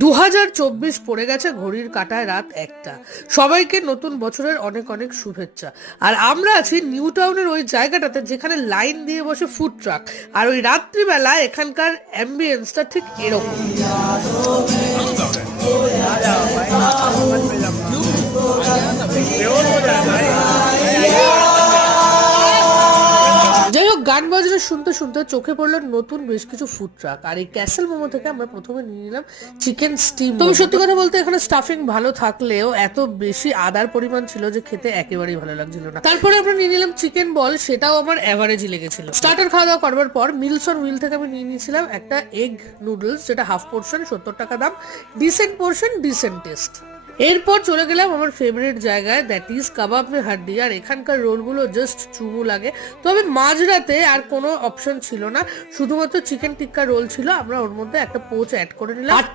2024 পড়ে গেছে ঘড়ির কাঁটায় রাত 1টা। সবাইকে নতুন বছরের অনেক অনেক শুভেচ্ছা। আর আমরা আছি নিউ টাউনের ওই জায়গাটাতে যেখানে লাইন দিয়ে বসে ফুড ট্রাক, আর ওই রাত্রিবেলা এখানকার অ্যাম্বিয়েন্সটা ঠিক এরকম। যাই হোক, গান বাজনা শুনতে শুনতে চোখে পড়লো নতুন বেশ কিছু ফুড ট্রাক। আর এই ক্যাসেল মোমো থেকে আমরা প্রথমে নিয়ে নিলাম চিকেন স্টিম। তবে সত্যি কথা বলতে এখানে স্টাফিং ভালো থাকলেও এত বেশি আদার পরিমাণ ছিল যে খেতে একেবারেই ভালো লাগছিল না। তারপরে আমরা নিয়ে নিলাম চিকেন বল, সেটাও আমার অ্যাভারেজই লেগেছিল। স্টার্টার খাওয়া দাওয়া করবার পর মিলস অন হুইল থেকে আমি নিয়ে নিয়েছিলাম একটা এগ নুডলস, যেটা হাফ পোর্শন 70 টাকা দাম, ডিসেন্ট পোর্শন, ডিসেন্ট টেস্ট। এরপর চলে গেলাম আমার ফেভারিট জায়গায়, দ্যাট ইজ কাবাব মে হাড্ডি। আর এখানকার রোলগুলো জাস্ট চুমু লাগে। তবে মাঝরাতে আর কোনো অপশন ছিল না, শুধুমাত্র চিকেন টিক্কা রোল ছিল। আমরা ওর মধ্যে একটা পোচ অ্যাড করে নিলাম। আর